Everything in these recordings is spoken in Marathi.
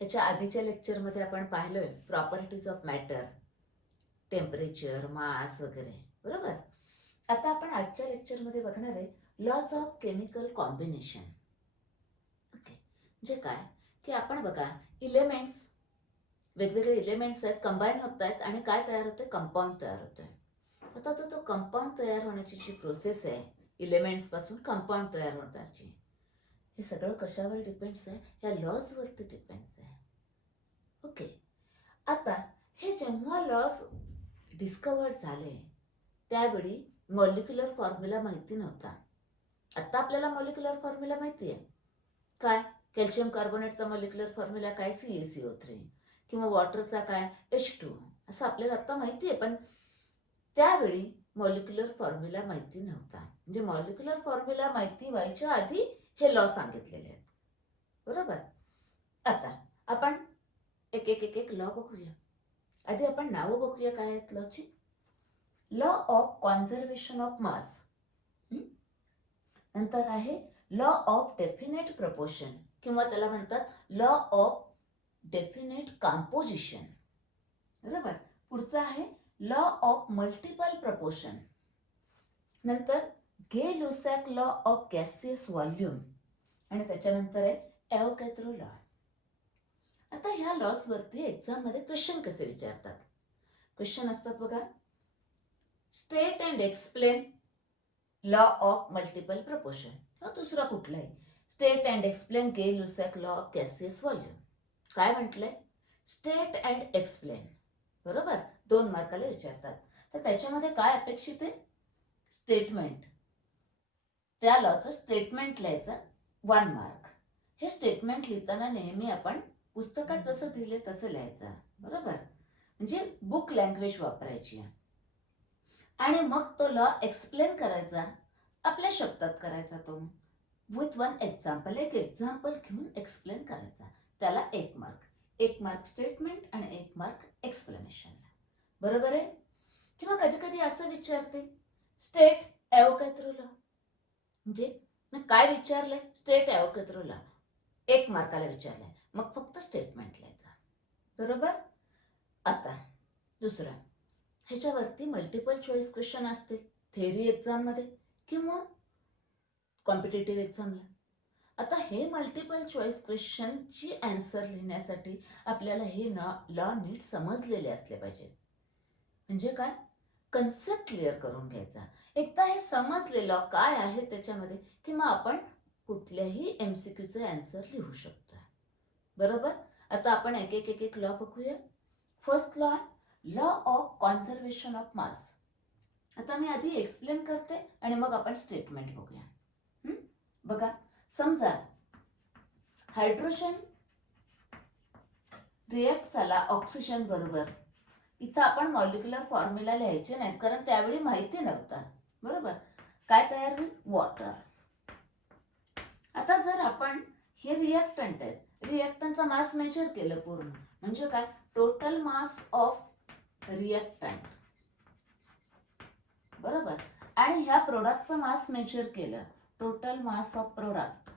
याच्या आधीच्या लेक्चरमध्ये आपण पाहिलोय properties of matter, temperature, mass वगैरे, बरोबर. आता आपण आजच्या लेक्चरमध्ये बघणार आहे laws of chemical combination. Okay, जे काय की आपण बघा इलेमेंट्स, वेगवेगळे इलेमेंट्स आहेत, कंबाईन होत आहेत आणि काय तयार होते, कंपाऊंड तयार होतोय. आता तो कंपाऊंड तयार होण्याची जी प्रोसेस आहे, इलेमेंट्स पासून कंपाऊंड तयार होण्याची, हे सगळं कशावर डिपेंड्स आहे, ह्या लॉजवरती डिपेंड्स आहे. ओके, आता हे जेव्हा लॉज डिस्कवर्ड झाले त्यावेळी मॉलिक्युलर फॉर्म्युला माहिती नव्हता. आता आपल्याला मॉलिक्युलर फॉर्म्युला माहिती आहे. काय, कॅल्शियम कार्बोनेटचा मॉलिक्युलर फॉर्म्युला काय, CaCO3, किंवा वॉटरचा काय, H2, असं आपल्याला आता माहिती आहे. पण त्यावेळी मॉलिक्युलर फॉर्म्युला माहिती नव्हता. म्हणजे मॉलिक्युलर फॉर्म्युला माहिती व्हायच्या आधी हे लॉ सांगितलेले आहेत, बरोबर. आता आपण एक एक एक एक लॉ बघूया. आधी आपण नावं बघूया काय आहेत लॉची. Law of conservation of mass, नंतर आहे लॉ ऑफ डेफिनेट प्रपोर्शन, किंवा त्याला म्हणतात लॉ ऑफ डेफिनेट कंपोजिशन, बरोबर. पुढचा आहे लॉ ऑफ मल्टिपल प्रपोर्शन, नंतर गे-लुसॅक लॉ ऑफ गॅसियस व्हॉल्यूम, आणि त्याच्यानंतर आहे एवोगॅड्रो लॉ. आता ह्या लॉज वरती एक्झाम मध्ये क्वेश्चन कसे विचारतात. क्वेश्चन असतात बघा, state and explain law of multiple proportion, हा दुसरा कुठलाही, state and explain Gay Lussac law of gaseous volume. काय म्हटलंय, स्टेट अँड एक्सप्लेन, बरोबर. 2 मार्काला विचारतात. तर त्याच्यामध्ये काय अपेक्षित आहे, स्टेटमेंट, त्या लॉचं स्टेटमेंट लिहायचं, 1 मार्क. हे स्टेटमेंट लिहिताना नेहमी आपण पुस्तकात जसं दिले तसं लिहायचं, बरोबर. म्हणजे बुक लँग्वेज वापरायची आणि मग तो लॉ एक्सप्लेन करायचा, आपल्या शब्दात करायचा तो, विथ 1 एक्झाम्पल, एक एक्झाम्पल घेऊन एक्सप्लेन करायचा. त्याला 1 मार्क. 1 मार्क स्टेटमेंट आणि 1 मार्क एक्सप्लेनेशनला, बरोबर आहे. किंवा कधी कधी असं विचारते, स्टेट एवोगॅड्रो लॉ, म्हणजे काय विचारलंय, स्टेट एवोगॅड्रो लॉ, 1 मार्काला विचारलंय, मग फक्त स्टेटमेंट लिहायचा, बरोबर. आता दुसरा, ह्याच्यावरती मल्टिपल चॉईस क्वेश्चन असते थेअरी एक्झाममध्ये किंवा कॉम्पिटेटिव्ह एक्झामला. आता हे मल्टिपल चॉईस क्वेश्चनची आन्सर लिहिण्यासाठी आपल्याला हे लॉ नीट समजलेले असले पाहिजेत. म्हणजे काय, कन्सेप्ट क्लिअर करून घ्यायचा. एकदा हे समजले लॉ काय आहे त्याच्यामध्ये, की मग आपण कुठल्याही MCQचे आन्सर लिहू शकतो, बरोबर. आता आपण एक एक एक एक लॉ बघूया. First law, law of conservation of मास. आता मी आधी एक्सप्लेन करते आणि मग आपण स्टेटमेंट बघूया. बघा, समजा हायड्रोजन रिएक्ट झाला ऑक्सिजन बरोबर. इथं आपण मॉलिक्युलर फॉर्म्युला लिहायचे नाहीत, कारण त्यावेळी माहिती नव्हता, बरोबर. काय तयार होईल, वॉटर. आता जर आपण हे रिएक्टंट आहेत, रिएक्टंटचा मास मेजर केलं पूर्ण, म्हणजे काय, टोटल मास ऑफ रिएक्टंट, बरोबर. आणि ह्या प्रोडक्टचं मास मेजर केलं, टोटल मास ऑफ प्रोडक्ट,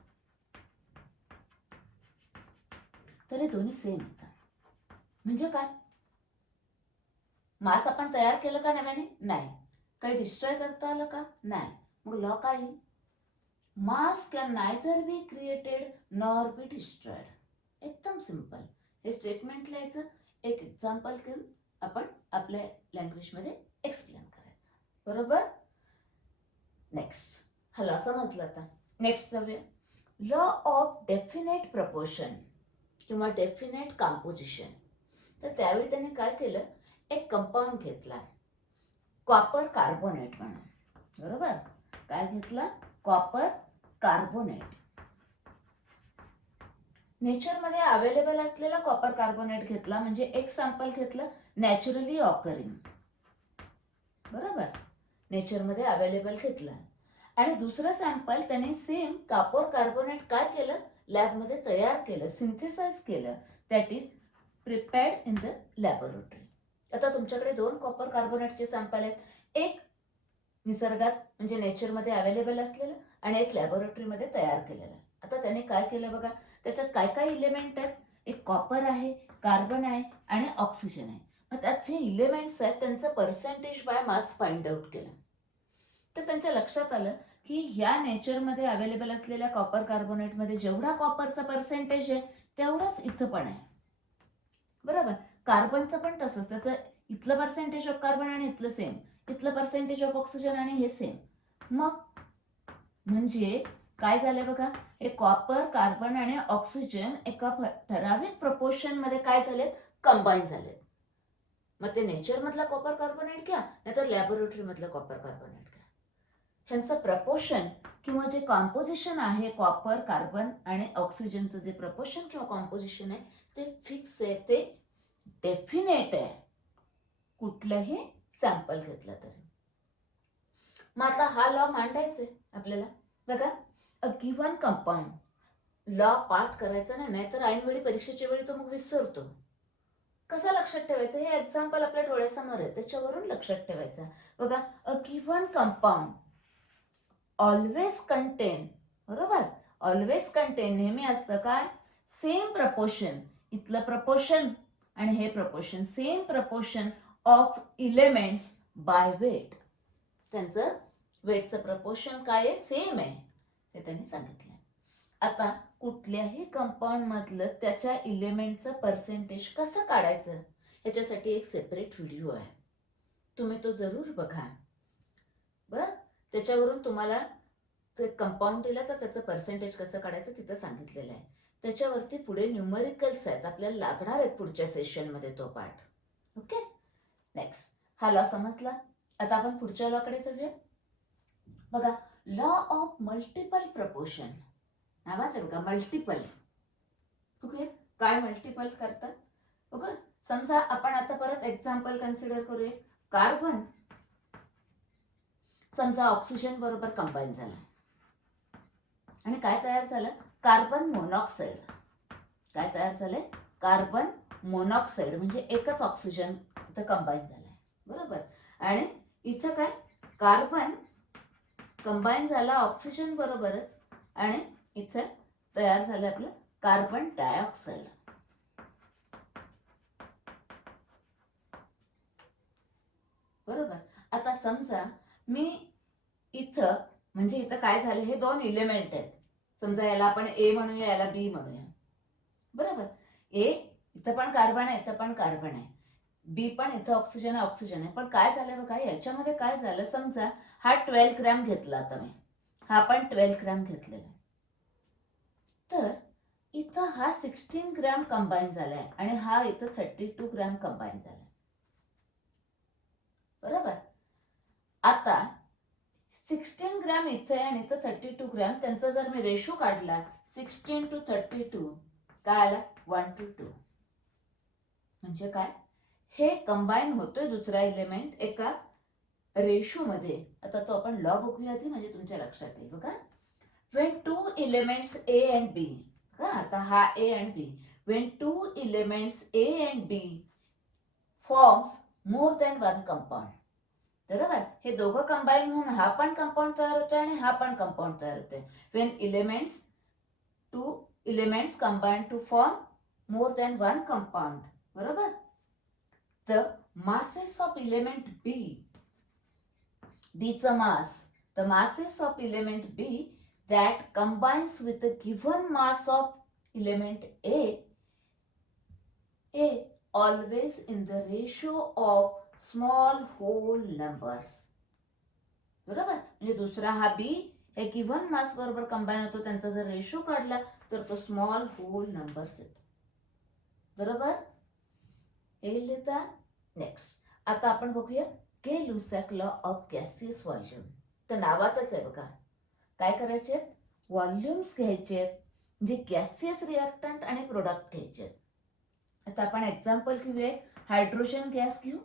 तर हे दोन्ही सेम होतात. म्हणजे काय, मास आपण तयार केलं का नव्याने, नाही. काही डिस्ट्रॉय करता आलं का, नाही. मग लॉ काय येईल, mass can neither be created nor be destroyed. एकदम सिंपल. हे स्टेटमेंट लिहायचं, एक एक्झाम्पल घेऊन आपण आपल्या लँग्वेजमध्ये एक्सप्लेन करायचं, बरोबर. नेक्स्ट, हा लॉ समजला. आता नेक्स्ट जाऊया, लॉ ऑफ डेफिनेट प्रपोर्शन किंवा डेफिनेट कंपोजिशन. तर त्यावेळी त्याने काय केलं, एक कंपाऊंड घेतला, कॉपर कार्बोनेट म्हणून, बरोबर. काय घेतला, कॉपर कार्बोनेट. नेचरमध्ये अवेलेबल असलेला कॉपर कार्बोनेट घेतला, म्हणजे एक सॅम्पल घेतलं नॅचरली ऑकरिंग, बरोबर. नेचरमध्ये अवेलेबल घेतला. आणि दुसरं सॅम्पल त्याने सेम कॉपर कार्बोनेट काय केलं, लॅबमध्ये तयार केलं, सिंथेसाइज केलं, that is prepared in the laboratory. आता तुमच्याकडे 2 कॉपर कार्बोनेटचे सॅम्पल आहेत, एक निसर्गात म्हणजे नेचरमध्ये अवेलेबल असलेलं आणि एक लॅबोरेटरीमध्ये तयार केलेलं. आता त्याने काय केलं बघा, त्याच्यात काय काय इलेमेंट आहेत, एक कॉपर आहे, कार्बन आहे आणि ऑक्सिजन आहे. मग त्यात जे इलेमेंट्स आहेत त्यांचं percentage by mass find out केलं. तर त्यांच्या लक्षात आलं की ह्या नेचरमध्ये अवेलेबल असलेल्या कॉपर कार्बोनेटमध्ये जेवढा कॉपरचा पर्सेंटेज आहे तेवढाच इथं पण आहे. बरोबर. कार्बनचं पण तसंच, त्याचं इथलं पर्सेंटेज ऑफ कार्बन आणि इथलं सेम, इथलं पर्सेंटेज ऑफ ऑक्सिजन आणि हे सेम. मग म्हणजे काय झालंय बघा, हे कॉपर, कार्बन आणि ऑक्सिजन एका ठराविक प्रपोर्शन मध्ये काय झालेत, कंबाईन झालेत. मग ते नेचर मधला कॉपर कार्बोनेट घ्या नाहीतर लॅबोरेटरी मधलं कॉपर कार्बोनेट घ्या, ह्यांचं प्रपोर्शन किंवा जे कॉम्पोजिशन आहे कॉपर, कार्बन आणि ऑक्सिजनचं जे प्रपोर्शन किंवा कॉम्पोजिशन आहे ते फिक्स आहे, ते डेफिनेट आहे कुठलंही सॅम्पल घेतलं तरी. मग आता हा लॉ मांडायचा आहे आपल्याला. बघा, अ गिव्हन कंपाऊंड, लॉ पाठ करायचा नाही, नाहीतर ऐनवेळी परीक्षेच्या वेळी तो मग विसरतो. कसं लक्षात ठेवायचं, हे एक्झाम्पल आपल्या डोळ्यासमोर आहे त्याच्यावरून लक्षात ठेवायचं. बघा, a given compound always contain, बरोबर, ऑलवेज कंटेन नेहमी असतं काय, सेम प्रपोर्शन, इथलं प्रपोर्शन आणि हे proportion, same proportion of elements by weight. त्यांचं वेटचं प्रपोर्शन काय आहे, सेम आहे, ते त्यांनी सांगितलं. आता कुठल्याही कंपाऊंड मधलं त्याच्या इलेमेंटचं पर्सेंटेज कसं काढायचं ह्याच्यासाठी एक सेपरेट व्हिडिओ आहे, तुम्ही तो जरूर बघा. बर, त्याच्यावरून तुम्हाला ते कंपाऊंड दिलं तर त्याचं पर्सेंटेज कसं काढायचं तिथं सांगितलेलं आहे. त्याच्यावरती पुढे न्यूमरिकल्स आहेत, आपल्याला लागणार आहेत पुढच्या सेशनमध्ये तो पाठ. Okay, next. हा लॉ समजला. आता आपण पुढच्या लॉकडे जाऊया. बघा, लॉ ऑफ मल्टिपल प्रपोर्शन नावात आहे बघा, मल्टिपल. ओके, काय मल्टिपल करतात. ओके, समजा आपण आता परत एक्झाम्पल कन्सिडर करूया. कार्बन समजा ऑक्सिजन बरोबर कंबाईन झाला आणि काय तयार झालं, कार्बन मोनॉक्साईड. काय तयार झालंय, कार्बन मोनॉक्साईड, म्हणजे एकच ऑक्सिजन इथं कंबाईन झालाय, बरोबर. आणि इथं काय, कार्बन कंबाईन झाला ऑक्सिजन बरोबरच आणि इथं तयार झालं आपलं कार्बन डायऑक्साईड. बरोबर. आता समजा मी इथं, म्हणजे इथं काय झालं, हे दोन इलेमेंट आहेत, समजा याला आपण ए म्हणूया, याला बी म्हणूया, बरोबर. ए इथं पण कार्बन आहे, इथं पण कार्बन आहे, बी पण इथं ऑक्सिजन आहे, ऑक्सिजन आहे. पण काय झालं बघा, याच्यामध्ये काय झालं, समजा हा 12 ग्रॅम घेतला, आता मी हा पण 12 ग्रॅम घेतलेला, तर इथं हा 16 ग्रॅम कंबाईन झालाय आणि हा इथं 32 ग्रॅम कंबाईन झालाय, बरोबर. आता 16 ग्रॅम इथे आणि इथं 32 ग्रॅम, त्यांचा जर मी रेशो काढला 16 to 32, काय आला, 1:2. म्हणजे काय, हे कंबाईन होतोय दुसरा इलेमेंट एका रेशो मध्ये. आता तो आपण लॉ बघूया आधी, म्हणजे तुमच्या लक्षात येईल. बघा, when two elements A and B, आता हा A and B, when two elements A and B forms more than one compound, बरोबर, हे दोघं कंबाईन होऊन हा पण कंपाऊंड तयार होतोय आणि हा पण कंपाऊंड तयार होतोय. when two elements combine to form more than one compound, बरोबर. the masses of element Bचं mass, the masses of element B that combines with the given mass of element A always in the ratio of small whole numbers, बरोबर. म्हणजे दुसरा हा बी हे गिव्हन मास बरोबर कंबाईन होतो, त्यांचा जर रेशो काढला तर तो स्मॉल होल नंबर्स येतो, बरोबर. हे लिहिता. नेक्स्ट, आता आपण बघूया के-लुसॅक लॉ ऑफ गॅसियस व्हॉल्यूम. तर नावातच आहे बघा, काय करायचे, व्हॉल्यूम्स घ्यायचे, म्हणजे गॅसियस रिॲक्टंट आणि प्रोडक्ट घ्यायचे. आता आपण एक्झाम्पल घेऊया, हायड्रोजन गॅस घेऊ,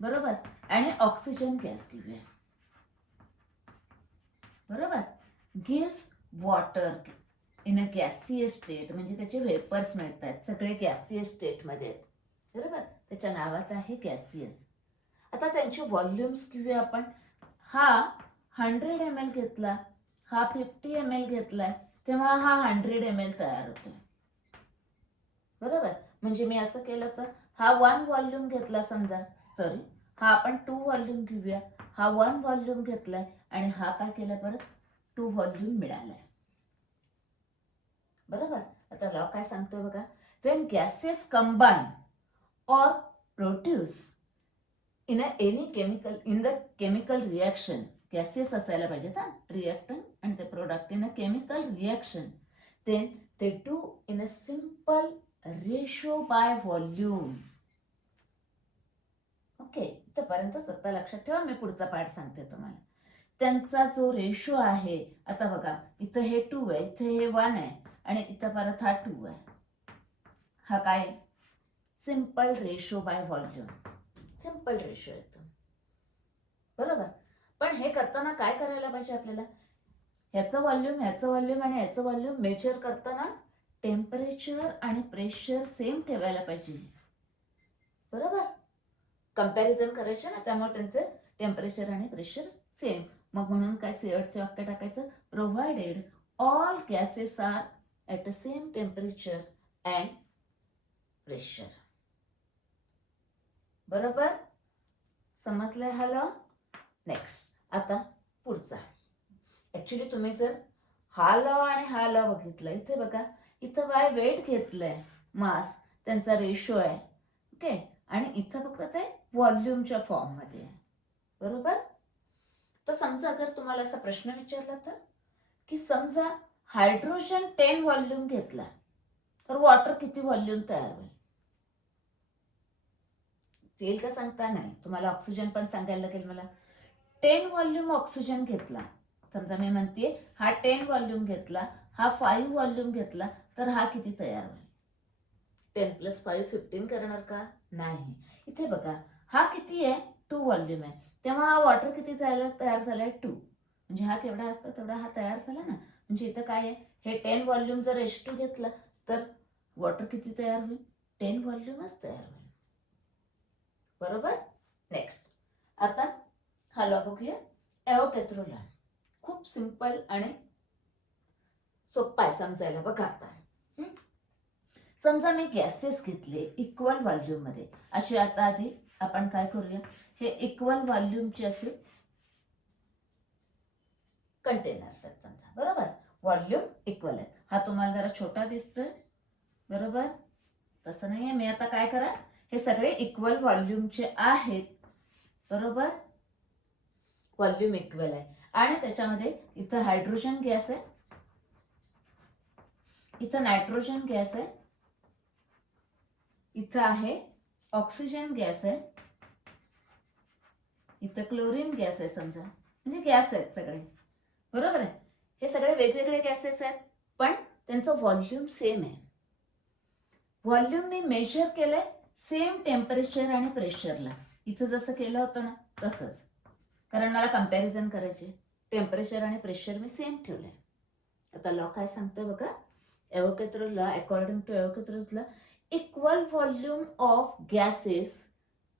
बरोबर, आणि ऑक्सिजन गॅस घेऊया, बरोबर. Gives water in a gaseous state, म्हणजे त्याचे वेपर्स मिळतात, सगळे गॅसियस स्टेट मध्ये, बरोबर, त्याच्या नावात आहे गॅसियस. आता त्यांचे व्हॉल्यूम्स घेऊया आपण. हा 100 ml घेतला, हा 50 ml घेतलाय, तेव्हा हा 100 ml तयार होतोय, बरोबर. म्हणजे मी असं केलं तर हा 1 व्हॉल्यूम घेतला समजा, सॉरी, हा आपण 2 व्हॉल्यूम घेऊया. हा 1 व्हॉल्यूम घेतलाय आणि हा काय केला परत 2 व्हॉल्यूम मिळालाय. बरोबर. आता लॉ काय सांगतोय बघा, when gases combine or produce in any chemical, in the chemical reaction, gases असायला पाहिजेत हा, reactant and the product in a chemical reaction, then they do in a simple ratio by volume. Okay, इथपर्यंतच. आता लक्षात ठेवा, मी पुढचा पार्ट सांगते तुम्हाला. त्यांचा जो रेशो आहे, आता बघा इथं हे 2 आहे, इथे हे 1 आहे आणि इथं परत हा 2 आहे. हा काय simple ratio by volume, simple ratio येतो. बरोबर. पण हे करताना काय करायला पाहिजे आपल्याला, ह्याचं व्हॉल्यूम, ह्याचं व्हॉल्यूम आणि ह्याचं व्हॉल्यूम मेजर करताना टेम्परेचर आणि प्रेशर सेम ठेवायला पाहिजे. बरोबर. कंपॅरिझन करायचे ना, त्यामुळे त्यांचे टेम्परेचर आणि प्रेशर सेम. मग म्हणून काय शेवटचे वाक्य टाकायचं, provided all gases are at the same temperature and pressure. बरोबर. समजलंय हा लॉ. नेक्स्ट, आता पुढचा. ऍक्च्युली तुम्ही जर हा लॉ आणि हा लॉ बघितला, इथे बघा, इथं बाय वेट घेतलंय, मास, त्यांचा रेशो आहे. ओके. आणि इथं फक्त ते व्हॉल्यूमच्या फॉर्म मध्ये आहे. बरोबर. तर समजा जर तुम्हाला असा प्रश्न विचारला तर, की समजा हायड्रोजन 10 व्हॉल्यूम घेतला तर वॉटर किती व्हॉल्यूम तयार होईल? येईल का सांगता? नाही. तुम्हाला ऑक्सिजन पण सांगायला लागेल मला. 10 व्हॉल्यूम ऑक्सिजन घेतला, समजा मी म्हणते हा 10 व्हॉल्यूम घेतला, हा 5 व्हॉल्यूम घेतला, तर हा किती तयार होईल? 10 + 5 15 करणार का? नाही. इथे बघा, हा किती आहे? 2 व्हॉल्यूम आहे, तेव्हा हा वॉटर किती तयार झालाय? 2. म्हणजे हा केवढा असतो तेवढा हा तयार झाला ना. म्हणजे इथं काय आहे, हे 10 व्हॉल्यूम जर H2 घेतला तर वॉटर किती तयार होईल? 10 व्हॉल्यूमच तयार होईल. बरोबर. नेक्स्ट, आता हा लॉ बघूया, एवोगॅड्रो लॉ. खूप सिंपल आणि सोपा आहे समजायला. बघा आता, समजा मी गॅसेस घेतले इक्वल व्हॉल्यूम मध्ये असे. आता आधी आपण काय करूया, हे इक्वल व्हॉल्यूमचे असे कंटेनर्स आहेत समजा. बरोबर. व्हॉल्यूम इक्वल आहे. हा तुम्हाला जरा छोटा दिसतोय. बरोबर. तसं नाहीये. मी आता काय करा, हे सगळे इक्वल व्हॉल्यूमचे आहेत. बरोबर. व्हॉल्यूम इक्वल आहे आणि त्याच्यामध्ये इथं हायड्रोजन गॅस आहे, इथं नायट्रोजन गॅस आहे, इथं आहे ऑक्सिजन गॅस आहे, इथं क्लोरीन गॅस आहे समजा. म्हणजे गॅस आहेत सगळे. बरोबर आहे. हे सगळे वेगवेगळे गॅसेस आहेत, पण त्यांचं व्हॉल्यूम सेम आहे. व्हॉल्यूम मी मेजर केलंय सेम टेम्परेचर आणि प्रेशरला. इथं जसं केलं होतं ना तसंच, कारण मला कंपॅरिझन करायचे. टेम्परेचर आणि प्रेशर मी सेम ठेवलंय. आता लॉ काय सांगतोय बघा, Avogadro law. According to Avogadro's law, equal volume of gases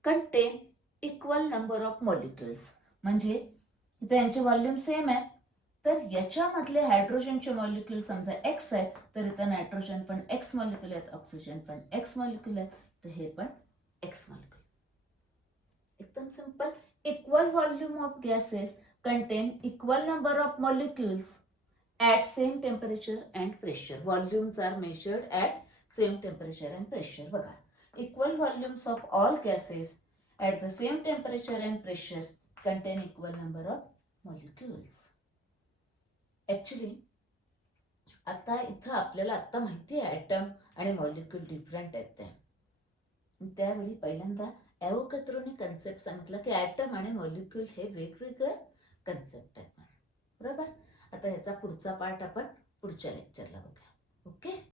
contain equal number of molecules. म्हणजे इथे यांचे व्हॉल्यूम सेम आहे, तर याच्यामधले हायड्रोजनचे मॉलिक्यूल समजा एक्स आहेत, तर इथं नायट्रोजन पण एक्स मॉलिक्यूल आहेत, ऑक्सिजन पण एक्स मॉलिक्यूल आहेत, तर हे पण एक्स मॉलिक्यूल. एकदम simple. Equal volume of gases contain equal number of molecules at same temperature and pressure. Volumes are measured at same temperature and pressure. बघा, equal volumes of all gases at the same temperature and pressure contain equal number of molecules. Actually, आता इथं आपल्याला आता माहिती आहे ॲटम आणि मॉलिक्यूल डिफरंट आहेत ते. त्यावेळी पहिल्यांदा एवोगॅड्रोने कन्सेप्ट सांगितलं की ॲटम आणि मॉलिक्यूल हे वेगवेगळे कन्सेप्ट आहेत. बरोबर. आता ह्याचा पुढचा पार्ट आपण पुढच्या लेक्चरला बघूया. ओके.